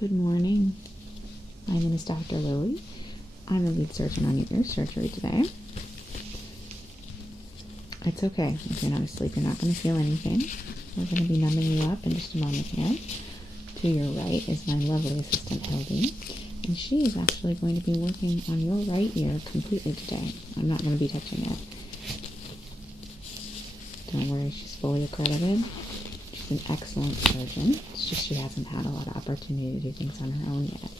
Good morning. My name is Dr. Lily. I'm the lead surgeon on your ear surgery today. It's okay. If you're not asleep, you're not going to feel anything. We're going to be numbing you up in just a moment here. To your right is my lovely assistant, Hilde, and she is actually going to be working on your right ear completely today. I'm not going to be touching it. Don't worry, she's fully accredited. She's an excellent surgeon. It's just she hasn't had a lot of opportunity to do things on her own yet.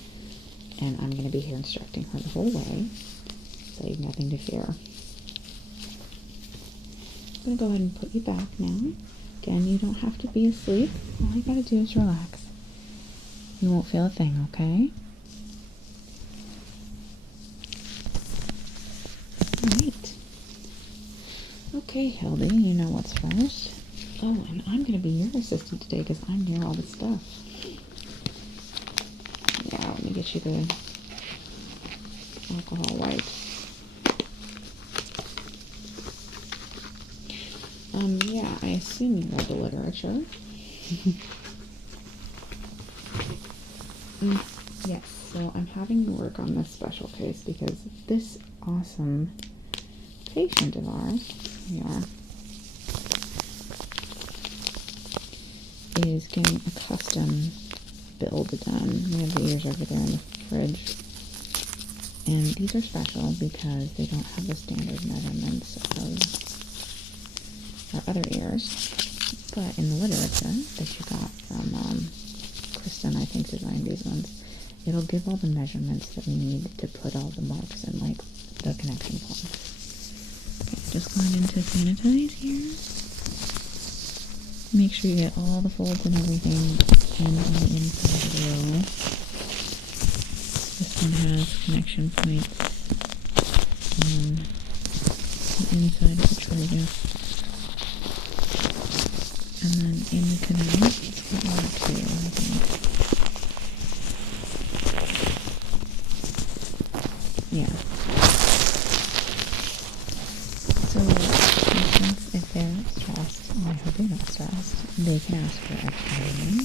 And I'm going to be here instructing her the whole way, so you have nothing to fear. I'm going to go ahead and put you back now. Again, you don't have to be asleep. All you got to do is relax. You won't feel a thing, okay? Alright. Okay, Hilde, you know what's first. Oh, and I'm going to be your assistant today because I'm near all the stuff. Yeah, let me get you the alcohol wipes. Yeah, I assume you read the literature. Yes, so I'm having you work on this special case because this awesome patient of ours, here, is getting a custom build done. We have the ears over there in the fridge. And these are special because they don't have the standard measurements of our other ears. But in the literature that you got from Kristen, I think, designed these ones, it'll give all the measurements that we need to put all the marks in, like the connection points. Okay, just going in to sanitize here. Make sure you get all the folds and everything in on the inside of the row. This one has connection points on the inside of the tragus. And then in the canal, it's got one too, I think. Yeah. So, patients, if they're stressed, and I hope they're not stressed, they can ask for extra room.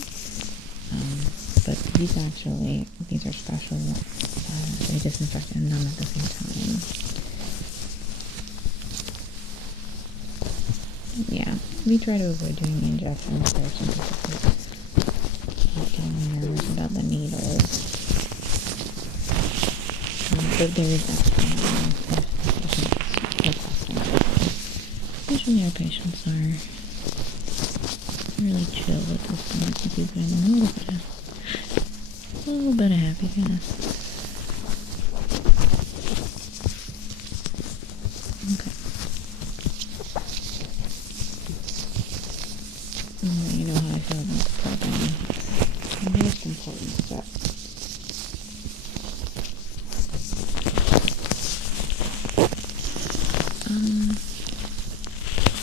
But these are special. They disinfect and numb at the same time. Yeah, we try to avoid doing the injections first and just not getting nervous about the needles. But there is extra room if requesting it. Usually our patients are really chill at this point to give them a little bit of happiness. Okay. You know how I feel about the programming. It's the most important step.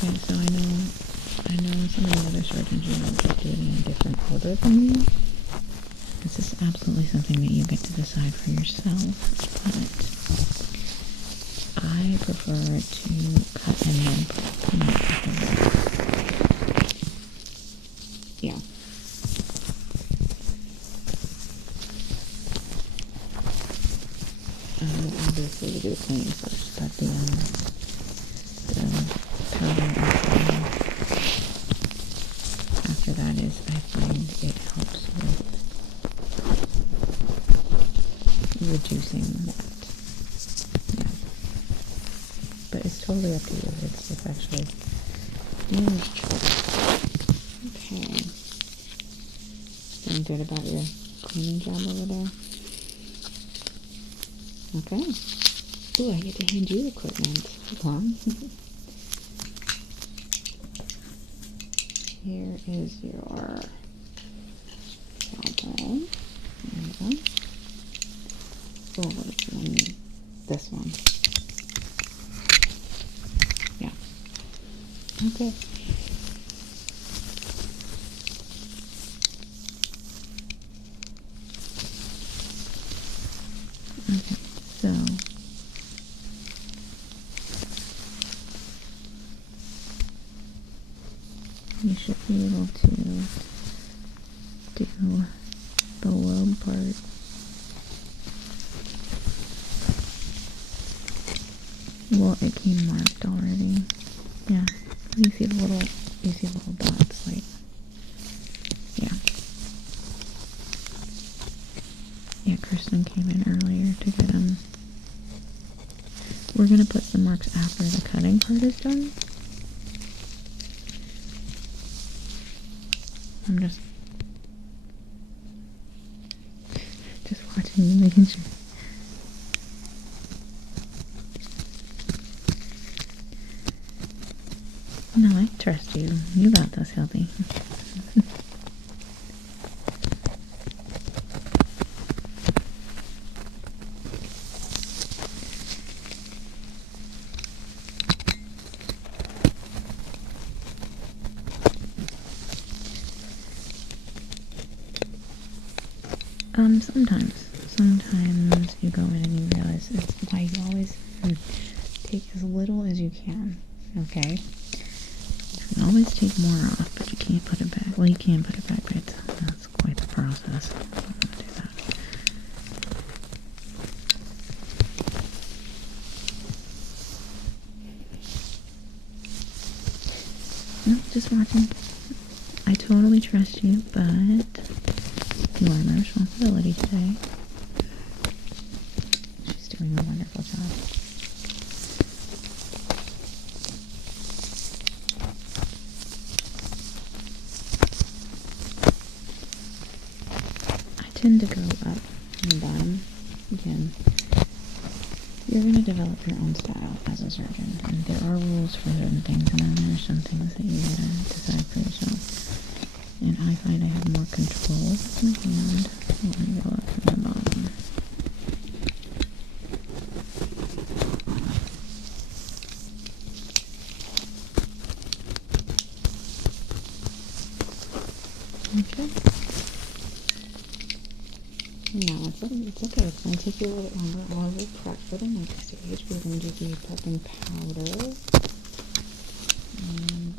Okay, so I know some of the other surgeons you are doing in a different order than me. This is absolutely something that you get to decide for yourself, but I prefer to cut and then put yeah. Obviously we do the cleaning first, but the powder after that is, I find it helps with reducing that. Yeah. But it's totally up to you. It's actually yours choice. Okay. Feeling good about your cleaning job over there? Okay. Ooh, I get to hand you equipment. Hold on. Here is your scalpel. There you go. Oh, what is the one? This one. Yeah. Okay. Okay, so you should be able to do the lobe part. Well, it came marked already. Yeah. You see the little dots, like, yeah. Yeah, Kristen came in earlier to get them. We're gonna put some marks after the cutting part is done. I'm just watching you, making sure. No, I trust you. You got this, Hilde. Sometimes you go in and you realize it's why you always take as little as you can, okay? You can always take more off, but you can't put it back. Well, you can put it back, but that's quite the process. I don't want to do that. No, just watching. I totally trust you, but you are my responsibility today. She's doing a wonderful job. I tend to go up on the bottom. Again, you're going to develop your own style as a surgeon, and there are rules for certain things, and then there's some things that you gotta decide for yourself. And I find I have more control with my hand when I go up from the bottom. Okay. No, it's okay. It's going to take you a little bit longer. While we prep for the next stage, we're going to be prepping powder. And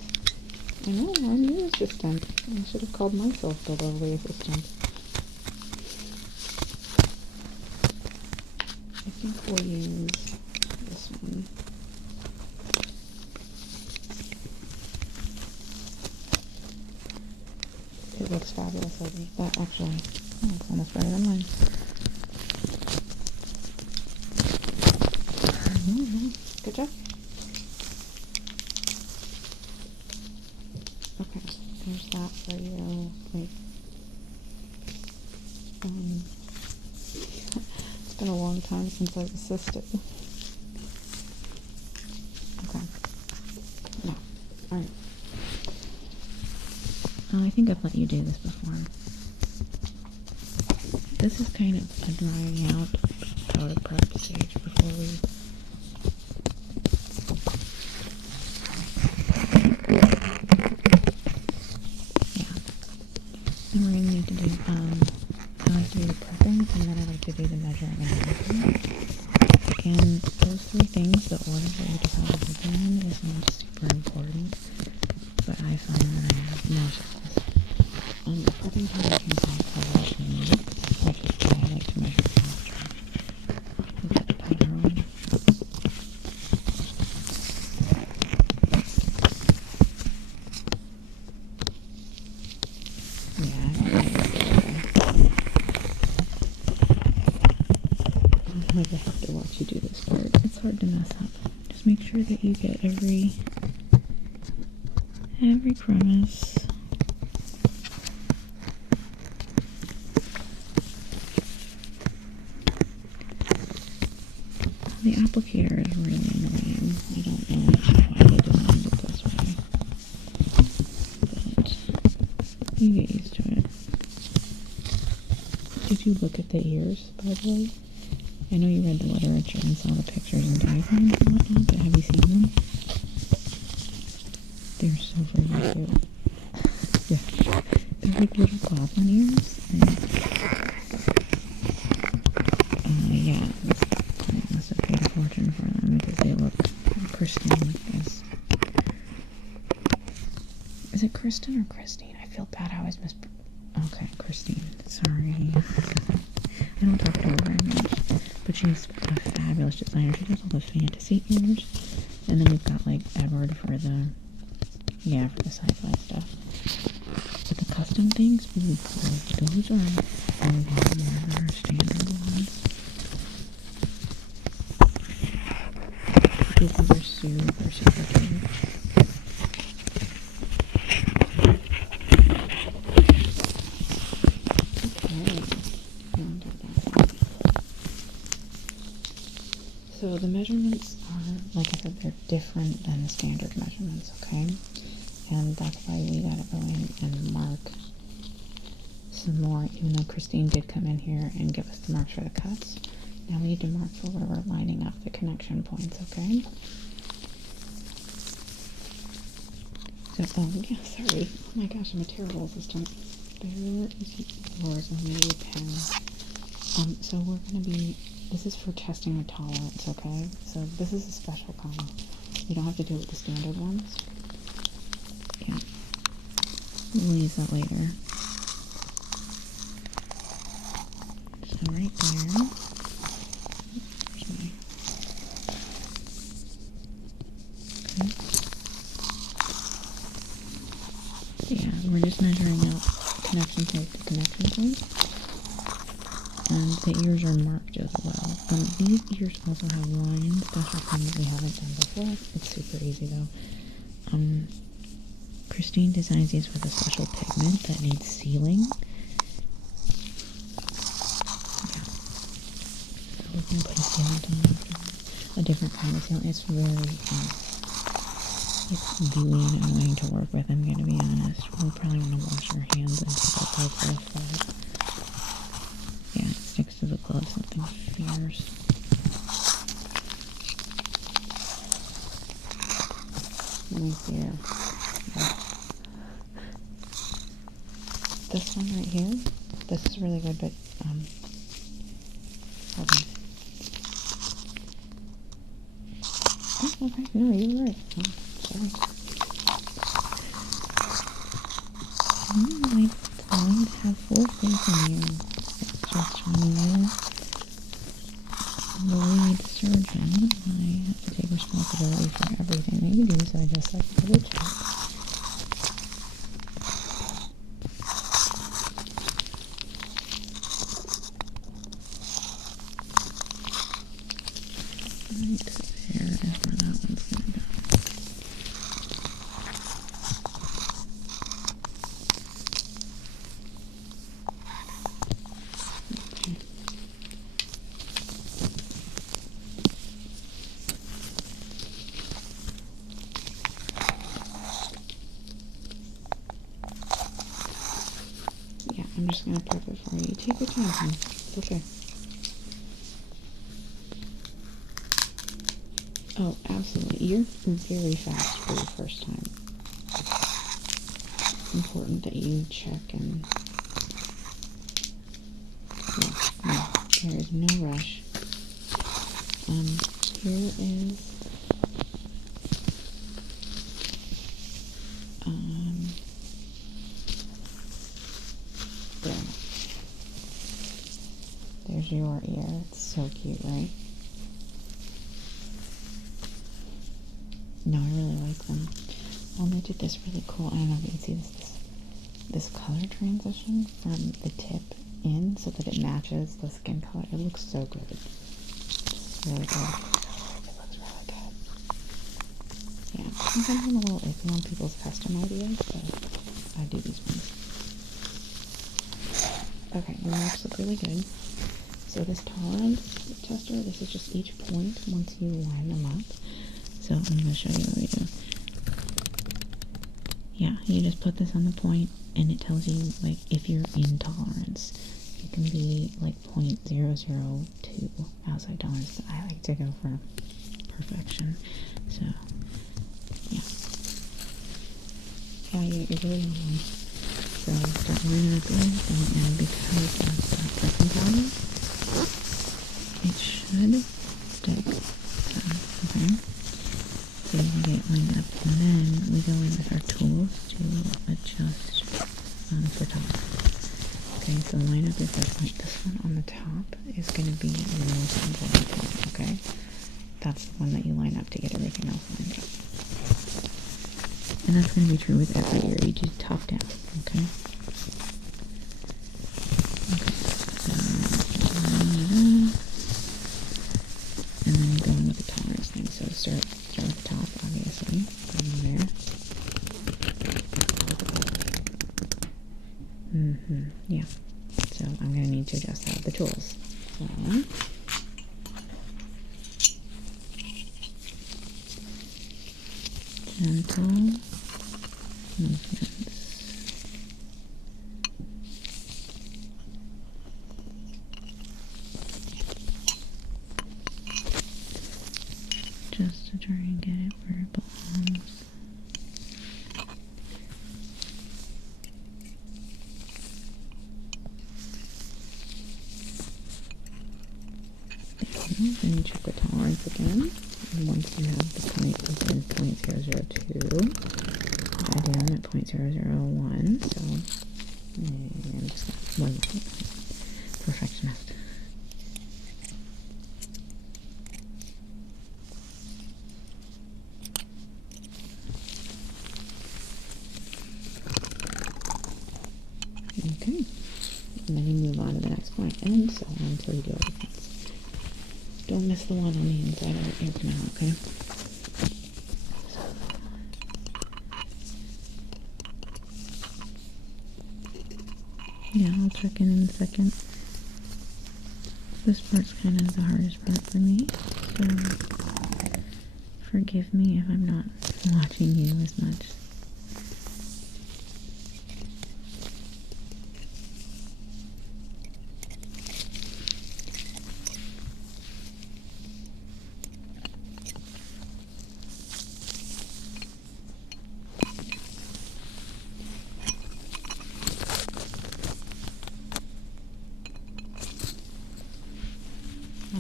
I know, our new assistant. I should have called myself the lovely assistant. I think we'll use this one. It looks fabulous, Hilde. That actually looks almost better than mine. Good job. Okay, there's that for you. Like, it's been a long time since I've assisted. Okay. No. Alright. I think I've let you do this before. This is kind of a drying out powder prep stage before we... And we're going to need to do, I like to do the prepping, and then I like to do the measuring and everything. And those three things, the order that you develop everything in, is not super important, but I find that I have more success. The prepping powder can tell how much you need, which is why I like to measure faster. We put the powder on. I have to watch you do this part. It's hard to mess up. Just make sure that you get every crevice. The applicator is really annoying. I don't know why they designed it this way, but you get used to it. Did you look at the ears, by the way? I know you read the literature and saw the pictures and diagrams and whatnot, but have you seen them? They're so very cute. Yeah. They're like little goblin ears. And, yeah, I must have paid a fortune for them because they look pristine like this. Is it Kristen or Christine? I feel bad. I always Okay, Christine. Sorry. I don't talk to her very much, but she's a fabulous designer. She does all the fantasy ears, and then we've got like Edward for the, yeah, for the sci-fi stuff. But the custom things, ooh, those are a lot more than our standard ones. These are super, super cute. So the measurements are, like I said, they're different than the standard measurements, okay? And that's why we gotta go in and mark some more, even though Christine did come in here and give us the marks for the cuts. Now we need to mark for where we're lining up the connection points, okay? So, oh yeah, sorry. Oh my gosh, I'm a terrible assistant. There is yours, and maybe a pen. So we're gonna be, this is for testing the tolerance, okay? So this is a special kind. You don't have to do it with the standard ones. Yeah. We'll use that later. So right there. Okay. Yeah, we're just measuring out connection point to connection point. And the ears are marked as well. These ears also have lines. That's a thing that we haven't done before. It's super easy though. Christine designs these with a special pigment that needs sealing. Yeah. So we're going to put a sealant on after. A different kind of sealant. It's really, it's gooey and annoying to work with, I'm going to be honest. We'll probably want to wash our hands and take our gloves off, but yeah, it sticks to the glove, something fierce. Let me see here. This one right here, this is really good, but, hold on. Oh, okay, no, you were right. Oh, sorry. I don't have full faith in you. It's just when you're the lead surgeon, I have to take responsibility for everything that you do, so I just like to double check. There is where that one's going to go. Okay. Yeah, I'm just going to prep it for you. Take your time, honey. It's okay. Oh, absolutely. You're very fast for your first time. It's important that you check and... No, there is no rush. Here is... there. There's your ear. It's so cute, right? No, I really like them. They did this really cool, I don't know if you can see this color transition from the tip in so that it matches the skin color. It looks so good. Really good. It looks really good. Yeah, sometimes I'm a little iffy on people's custom ideas, but I do these ones. Okay, the marks look really good. So this tolerance tester, this is just each point once you line them up. So I'm going to show you what we do. Yeah, you just put this on the point and it tells you like if you're in tolerance. It can be like 0.002 outside tolerance. I like to go for perfection. So yeah. Yeah, you're really wrong. So start lining up everything, and because of the pressing powder, it should stick. Okay. So we get lined up, and then we go in with our tools to adjust for tolerance. Okay, so line up your first point. This one on the top is going to be the most important one, okay? That's the one that you line up to get everything else lined up. And that's going to be true with every ear. You do top down, okay? Okay. And then you go in with the tolerance thing. So start with the top, obviously. Go in there. Yeah. So I'm going to need to adjust that with the tools. So, gentle movements. Just to try and get it where it belongs. Then you check the tolerance again. And once you have the point within 0.002, I did them at 0.001, so I'm just one perfectionist. Okay, and then you move on to the next point, and so on until you do everything. Don't miss the one on the inside of your canal, okay? Yeah, I'll check in a second. This part's kind of the hardest part for me, so forgive me if I'm not watching you as much.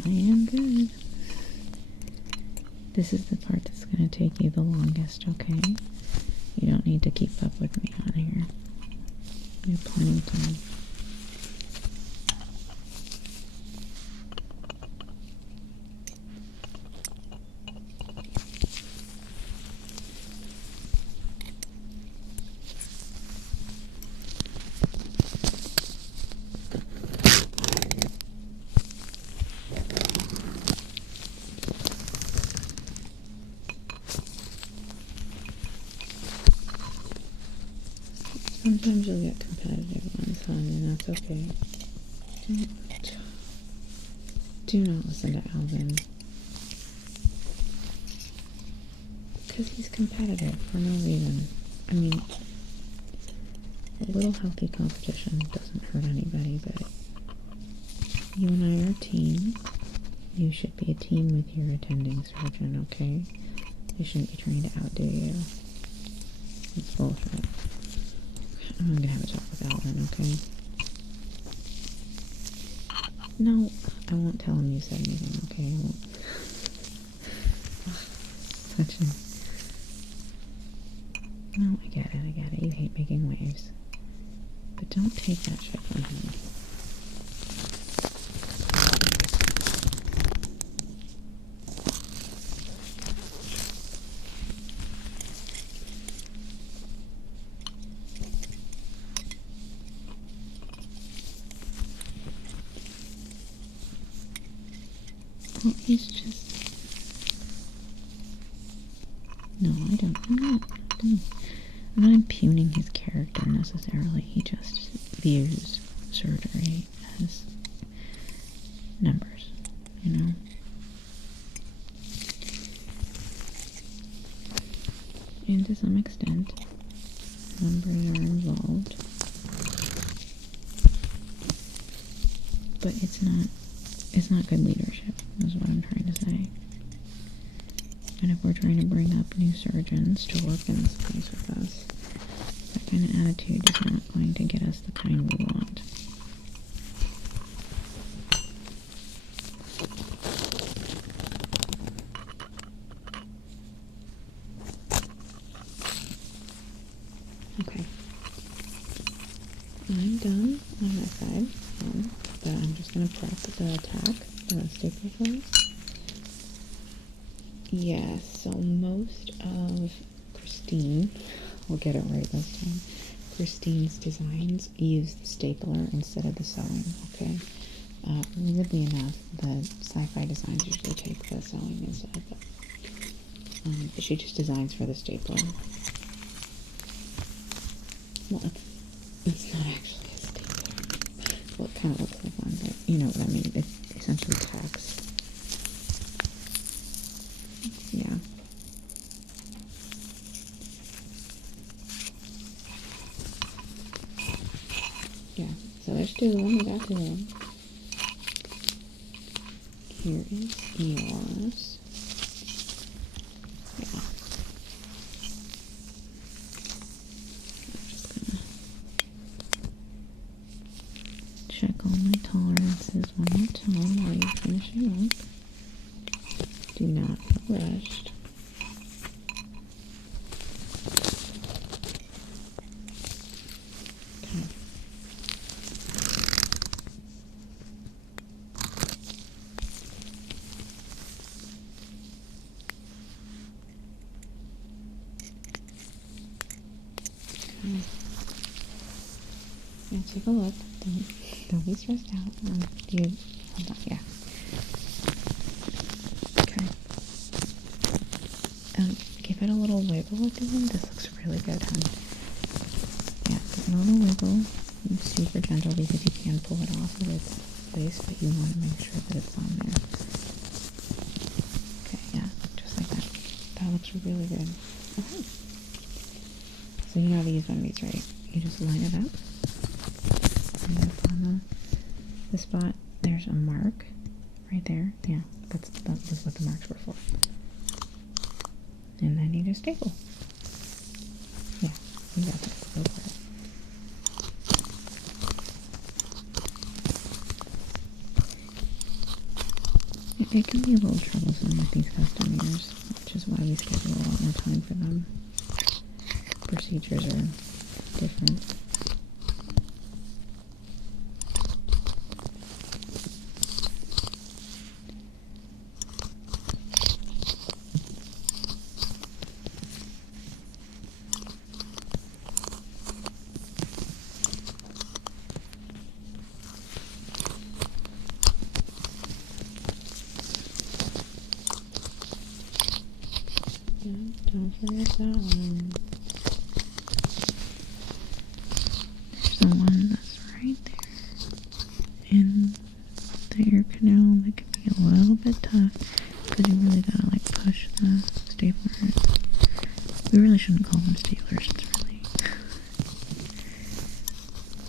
I am good. This is the part that's going to take you the longest, okay? You don't need to keep up with me on here. You have plenty of time. Sometimes you'll get competitive ones, hon, and that's okay. Do not listen to Alvin. Because he's competitive for no reason. I mean, a little healthy competition doesn't hurt anybody, but you and I are a team. You should be a team with your attending surgeon, okay? They shouldn't be trying to outdo you. It's bullshit. I'm gonna have a talk with Alvin, okay? No, I won't tell him you said anything, okay? I won't. Such a... No, I get it. You hate making waves. But don't take that shit from him. Well, he's just... No, I'm not impugning his character necessarily. He just views surgery as numbers, you know? And to some extent, numbers are involved. But it's not good leadership, is what I'm trying to say. And if we're trying to bring up new surgeons to work in this place with us, that kind of attitude is not going to get us the kind we want. Okay. I'm done on this side, but I'm just going to prep the tack, the staple close. Yeah, so most of Christine, we'll get it right this time, Christine's designs use the stapler instead of the sewing, okay? Weirdly enough, the sci-fi designs usually take the sewing instead, but she just designs for the stapler. Well, it's not actually a stapler. Well, it kind of looks like one, but you know what I mean. It essentially tacks. Yeah. Yeah, so there's two of them. We got two of them. Here is yours. Yeah. I'm just gonna check all my tolerances one more time while you're finishing up. Do not feel rushed. Okay. Yeah, take a look. Don't be stressed out. Hold on, yeah. Okay. Give it a little wiggle at the end. This looks really good, hon. Yeah, give it a little wiggle. It's super gentle because you can pull it off of its place, but you want to make sure that it's on there. Okay, yeah, just like that. That looks really good. Okay. So you know how to use one of these, right? You just line it up. And then on the spot, there's a mark right there. Yeah, that's what the marks were for. And then you just staple. Yeah, you got that. Go for it. It can be a little troublesome with these custom ears, which is why we schedule a lot more time for them. Procedures are different. Don't forget that one. There's the one that's right there in the ear canal that can be a little bit tough because you really gotta like push the stapler. We really shouldn't call them staplers. It's really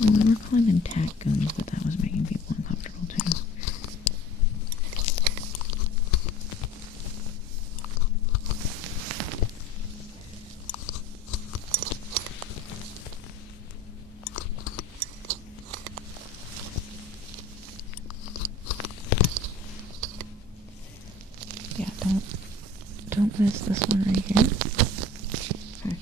well, we were calling them tack guns, but that was making people uncomfortable too. Yeah, don't miss this one right here. Okay.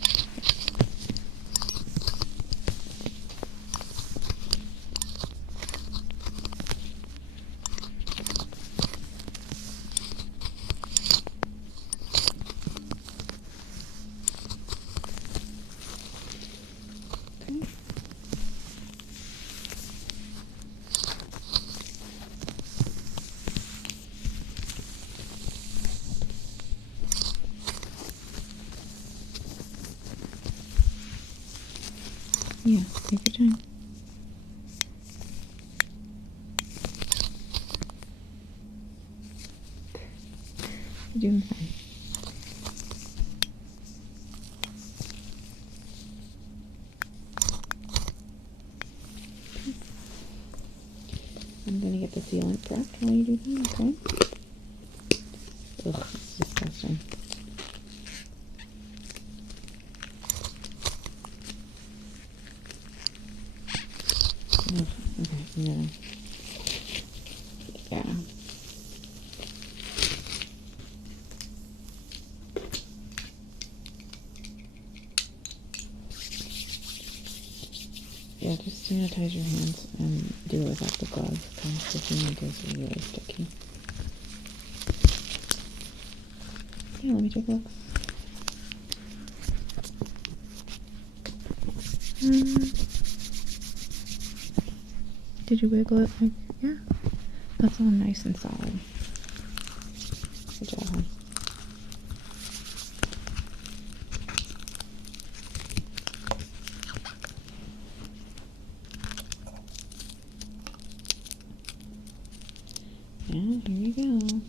Okay. Yeah, take your time. You're doing fine. I'm gonna get the sealant prepped while you do that, okay? Ugh, it's disgusting. Ugh, okay, yeah. Yeah. Yeah, just sanitize your hands and do it without the gloves because the Sealant is really sticky. Yeah, let me take a look. Did you wiggle it? Like, yeah. That's all nice and solid. Good job, hon. And here you go.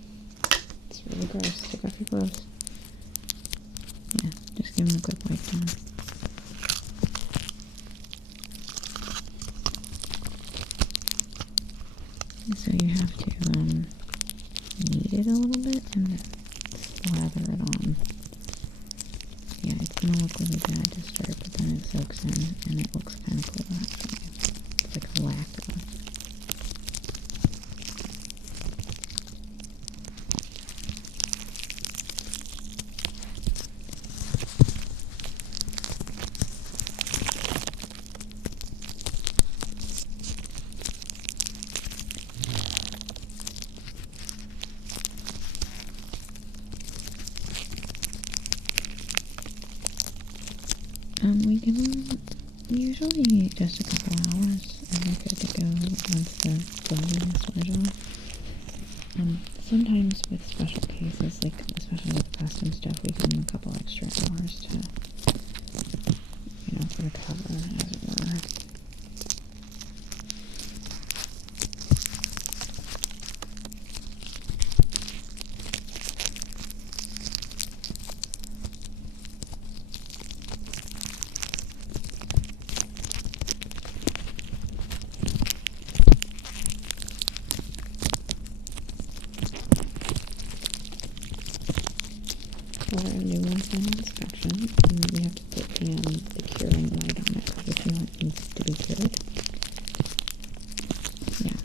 It's really gross. Take off your gloves. Yeah, just give them a quick wipe down. So you have to knead it a little bit and then slather it on. Yeah, it's gonna look really bad to start, but then it soaks in and it looks kind of cool actually. It's like a lacquer. We give them usually just a couple hours and they're good to go once the building is sorted off. Sometimes with special cases, like especially with custom stuff, we give them a couple extra hours to, recover, as it were. For a new one final inspection, and we have to put the curing light on it because the Sealant needs to be cured. Yeah.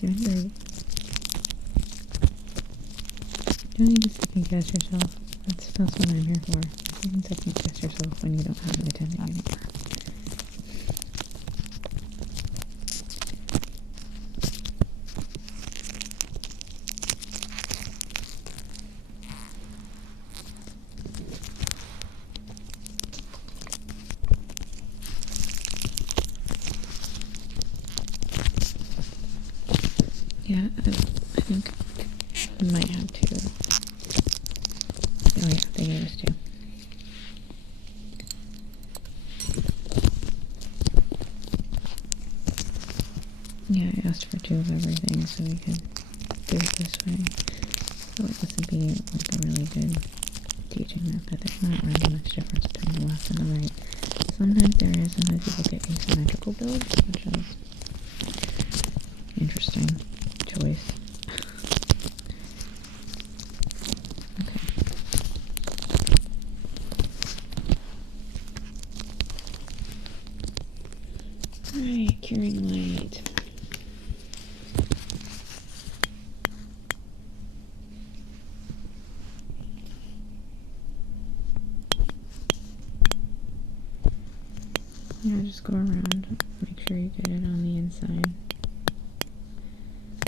Doing great. Don't need to second guess yourself. That's what I'm here for. You can second guess yourself when you don't have an attending anymore. Yeah, I think I might have two. Oh yeah, they gave us two. Yeah, I asked for two of everything so we could do it this way. So this would be like a really good teaching method. There's not really much difference between the left and the right. Sometimes there is, sometimes people get asymmetrical builds, which is interesting choice. Okay. Alright, curing light. Yeah, just go around, make sure you get it on the inside.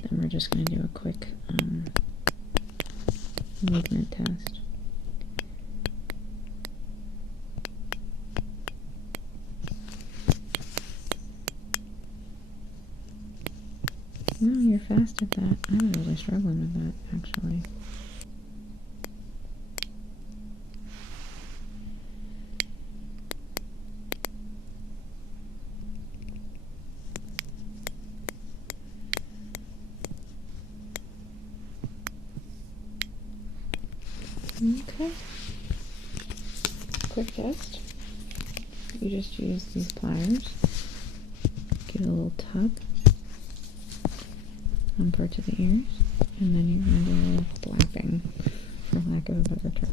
Then we're just going to do a quick movement test. No, you're fast at that. I was really struggling with that, actually. Okay. Quick test. You just use these pliers. Give it a little tug on parts of the ears, and then you're going to do a little flapping, for lack of a better term.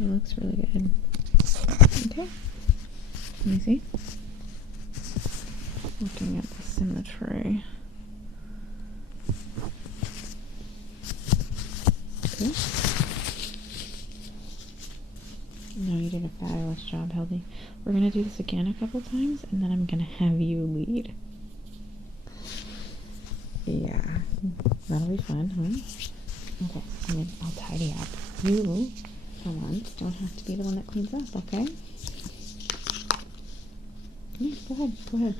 It looks really good. Okay. Let me see. Looking at the symmetry. Okay. No, you did a fabulous job, Hilde. We're gonna do this again a couple times, and then I'm gonna have you lead. Yeah, that'll be fun, huh? Okay, and then I'll tidy up. You, for once, don't have to be the one that cleans up, okay? Yeah, go ahead, go ahead.